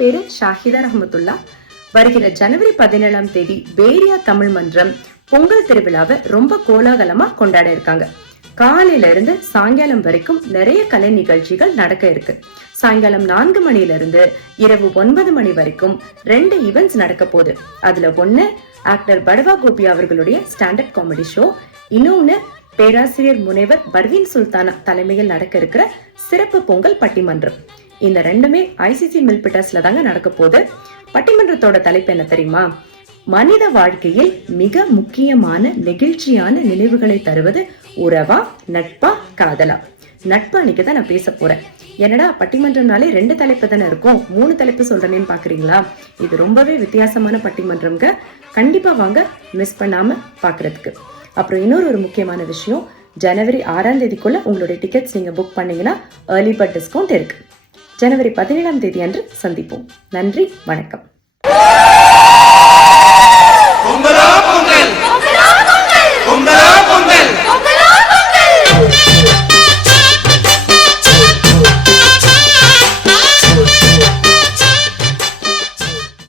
பேரு ஷாஹிதா ரஹமத்துல்லா. வருகிற ஜனவரி 17ஆம் தேதி பேரியா தமிழ் மன்றம் பொங்கல் திருவிழாவை ரொம்ப கோலாகலமா கொண்டாட இருக்காங்க. காலையில இருந்து சாயங்காலம் வரைக்கும் நிறைய கலை நிகழ்ச்சிகள் நடக்க இருக்கு. சாயங்காலம் 4 மணில இருந்து இரவு 9 மணி வரைக்கும் 2 ஈவென்ட்ஸ் நடக்க போகுது. அதுல ஒண்ணு ஆக்டர் படவா கோபி அவர்களுடைய ஸ்டாண்டர்ட் காமெடி ஷோ, இன்னொன்னு பேராசிரியர் முனைவர் பர்வீன் சுல்தானா தலைமையில் நடக்க இருக்கிற சிறப்பு பொங்கல் பட்டிமன்றம். இந்த ரெண்டுமே ஐசிசி மில்பிட்டர்ஸ்ல தாங்க நடக்க போகுது. பட்டிமன்றத்தோட தலைப்பு என்ன தெரியுமா? மனித வாழ்க்கையில் மிக முக்கியமான நெகிழ்ச்சியான நினைவுகளை தருவது உறவா, நட்பா, காதலா? நட்பு அன்னைக்கு தான் நான் பேச போறேன். என்னடா பட்டிமன்றம்னாலே 2 தலைப்பு தானே இருக்கும், 3 தலைப்பு சொல்றேன்னு பாக்குறீங்களா? இது ரொம்பவே வித்தியாசமான பட்டிமன்றம்ங்க. கண்டிப்பா வாங்க, மிஸ் பண்ணாம பாக்குறதுக்கு. அப்புறம் இன்னொரு முக்கியமான விஷயம், ஜனவரி 6ஆம் தேதிக்குள்ள உங்களுடைய டிக்கெட்ஸ் நீங்க புக் பண்ணீங்கன்னா ஏர்லி பர்ட் டிஸ்கவுண்ட் இருக்கு. ஜனவரி 17ஆம் தேதி அன்று சந்திப்போம். நன்றி, வணக்கம்.